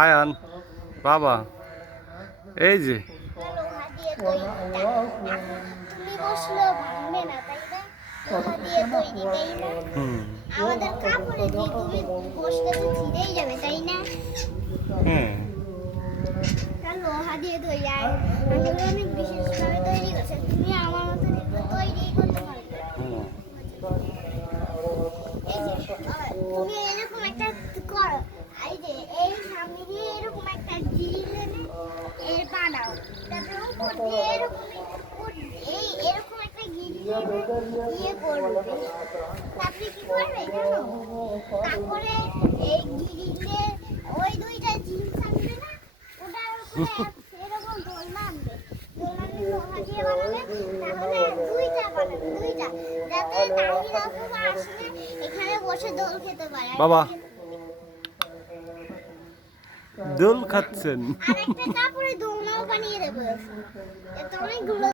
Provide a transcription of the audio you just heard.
আয়ান বাবা এই যে আমাদের কাপড়ে দিয়ে তুমি বসলে তো ছিঁড়েই যাবে তাই না? লোহা দিয়ে তৈরি আর সেগুলো অনেক বিশেষভাবে তৈরি করছে। তুমি আমার মতো তৈরি করতে পারবে। এই যে তুমি এরকম একটা করো, এই যে এই সামনে দিয়ে এরকম একটা জিনিস এনে এর বানাও, তারপরে উপর দিয়ে এরকম এই এরকম একটা গিরি দিয়ে করবে। তারপরে কি করবে জানো? তারপরে এই গিরিতে ওই দুইটা জিনিস আনবে না, ওটার উপরে এরকম দোল নামবে, দোল নামবে লোহা দিয়ে বানাবে, তাহলে দুইটা বানাবে, দুইটা, যাতে তাহিনা আপুরা আসলে এখানে বসে দোল খেতে পারে। বাবা দোল খাচ্ছেন। আর একটা কাপড়ে দোলনাও বানিয়ে দেবো, এতে অনেকগুলো